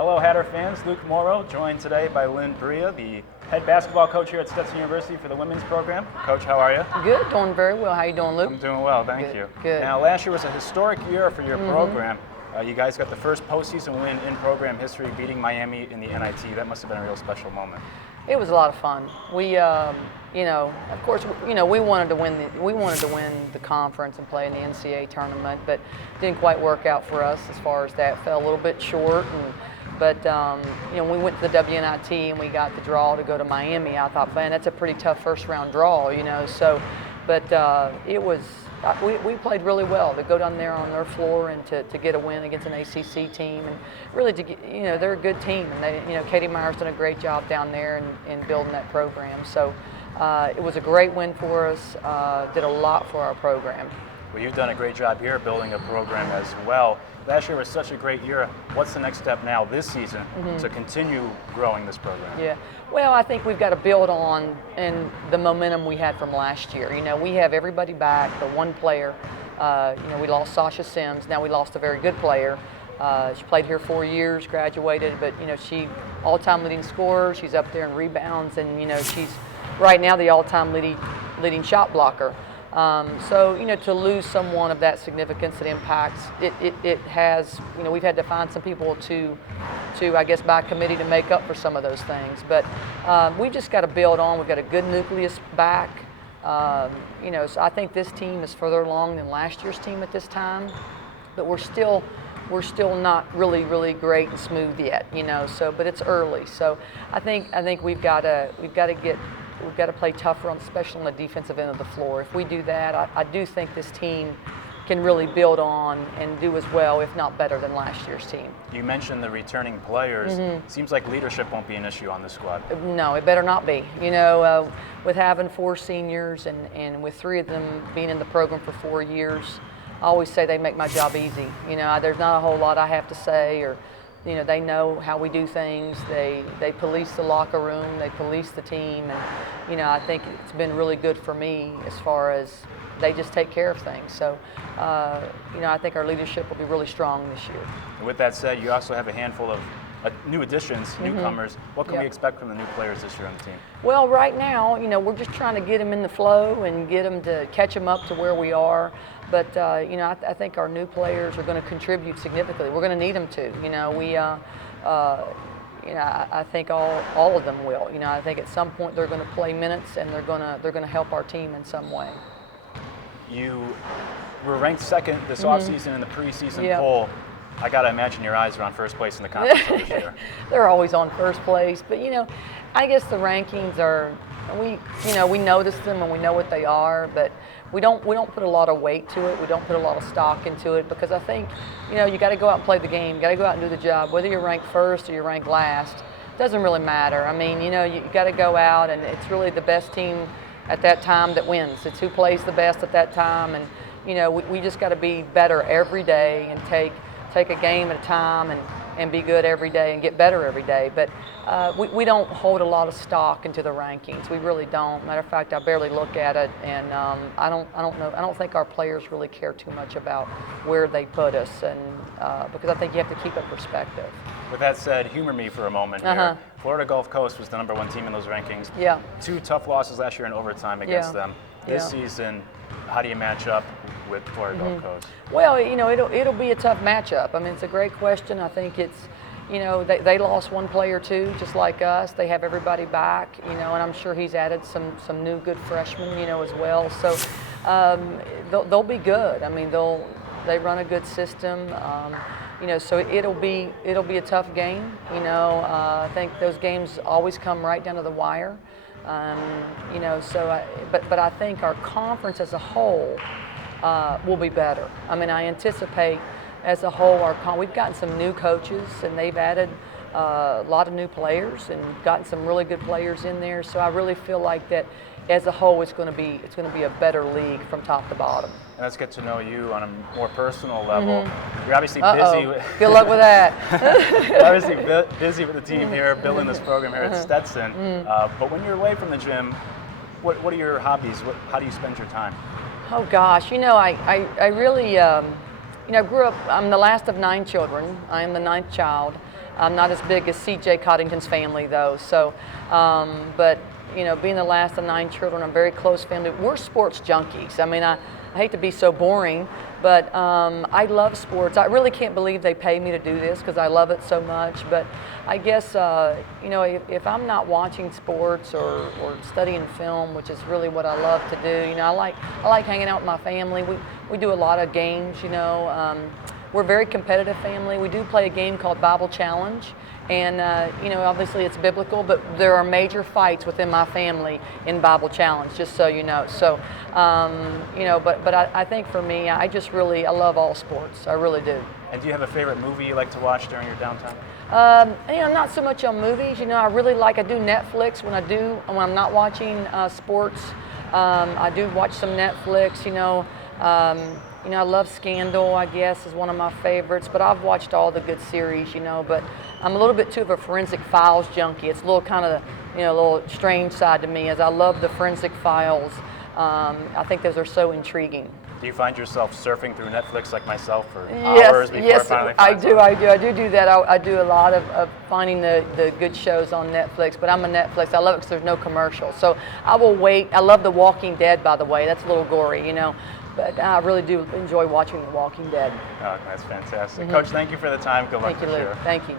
Hello, Hatter fans. Luke Mauro, joined today by Lynn, Bria, the head basketball coach here at Stetson University for the women's program. Coach, how are you? Good, doing very well. How you doing, Luke? I'm doing well, thank you. Good. Now, last year was a historic year for your program. You guys got the first postseason win in program history, beating Miami in the NIT. That must have been a real special moment. It was a lot of fun. We, of course, we wanted to win the conference and play in the NCAA tournament, but didn't quite work out for us as far as that. Fell a little bit short, but we went to the WNIT and we got the draw to go to Miami. I thought, man, that's a pretty tough first round draw, So, but it was. We played really well to go down there on their floor and to get a win against an ACC team, and really to get, they're a good team, and they, Katie Meyer's done a great job down there in building that program. So it was a great win for us. Did a lot for our program. Well, you've done a great job here building a program as well. Last year was such a great year. What's the next step now this season to continue growing this program? Yeah, well, I think we've got to build on the momentum we had from last year. We have everybody back, the one player. We lost Sasha Sims. Now we lost a very good player. She played here 4 years, graduated, but she all-time leading scorer. She's up there in rebounds, and she's right now the all-time leading shot blocker. So to lose someone of that significance that impacts it has, we've had to find some people to I guess by committee to make up for some of those things. But we just got to build on. We've got a good nucleus back. So I think this team is further along than last year's team at this time, but we're still not really great and smooth yet. So but it's early. So I think we've got to play tougher, especially on the defensive end of the floor. If we do that, I do think this team can really build on and do as well, if not better, than last year's team. You mentioned the returning players. Seems like leadership won't be an issue on this squad. No, it better not be. With having 4 seniors and with 3 of them being in the program for 4 years, I always say they make my job easy. There's not a whole lot I have to say, or they know how we do things. They police the locker room. They police the team, and I think it's been really good for me as far as they just take care of things. So, I think our leadership will be really strong this year. And with that said, you also have a handful of new additions, newcomers. What can we expect from the new players this year on the team? Well, right now, we're just trying to get them in the flow and get them to catch them up to where we are. But I think our new players are going to contribute significantly. We're going to need them to. I think all of them will. I think at some point they're going to play minutes and they're going to help our team in some way. You were ranked second this offseason in the preseason poll. I got to imagine your eyes are on first place in the conference this year. They're always on first place, but I guess the rankings are, we notice them and we know what they are, but we don't put a lot of weight to it. We don't put a lot of stock into it, because I think you got to go out and play the game. You got to go out and do the job. Whether you're ranked first or you're ranked last, doesn't really matter. I mean, you got to go out, and it's really the best team at that time that wins. It's who plays the best at that time, and we just got to be better every day and take a game at a time and be good every day and get better every day. But we don't hold a lot of stock into the rankings. We really don't. Matter of fact, I barely look at it, and I don't know. I don't think our players really care too much about where they put us, and because I think you have to keep a perspective. With that said, humor me for a moment here. Florida Gulf Coast was the #1 team in those rankings. Yeah. 2 tough losses last year in overtime against them. This season, how do you match up with Florida Gulf Coast? Well, it'll be a tough matchup. I mean, it's a great question. I think it's, they lost 1 player too, just like us. They have everybody back, and I'm sure he's added some new good freshmen, as well. So they'll be good. I mean, they run a good system. So it'll be a tough game. I think those games always come right down to the wire. But I think our conference as a whole will be better. I mean, I anticipate as a whole we've gotten some new coaches, and they've added a lot of new players and gotten some really good players in there. So I really feel like that as a whole, it's going to be a better league from top to bottom. And let's get to know you on a more personal level. You're obviously busy. Good luck with that. You're obviously busy with the team here, building this program here at Stetson. But when you're away from the gym, what are your hobbies? How do you spend your time? Oh gosh, I really, grew up. I'm the last of 9 children. I am the 9th child. I'm not as big as C.J. Coddington's family, though. So, but you know, being the last of 9 children, I'm a very close family. We're sports junkies. I mean, I hate to be so boring, but I love sports. I really can't believe they pay me to do this because I love it so much. But I guess, you know, if I'm not watching sports or studying film, which is really what I love to do, you know, I like hanging out with my family. We do a lot of games, you know. We're a very competitive family. We do play a game called Bible Challenge. And, you know, obviously it's biblical, but there are major fights within my family in Bible Challenge, just so you know. So, you know, but I think for me, I love all sports. I really do. And do you have a favorite movie you like to watch during your downtime? You know, not so much on movies. You know, I do Netflix when I'm not watching sports. I do watch some Netflix, you know. You know, I love Scandal, I guess, is one of my favorites, but I've watched all the good series, you know, but I'm a little bit too of a forensic files junkie. It's a little kind of, you know, a little strange side to me, as I love the forensic files. I think those are so intriguing. Do you find yourself surfing through Netflix like myself for hours before yes, finally I find do. something? I do that. I do a lot of finding the good shows on Netflix, but I'm a Netflix. I love it because there's no commercials. So I will wait. I love The Walking Dead, by the way. That's a little gory, you know. But I really do enjoy watching The Walking Dead. Oh, that's fantastic. Coach, thank you for the time. Good luck Thank you, this Luke. year. Thank you.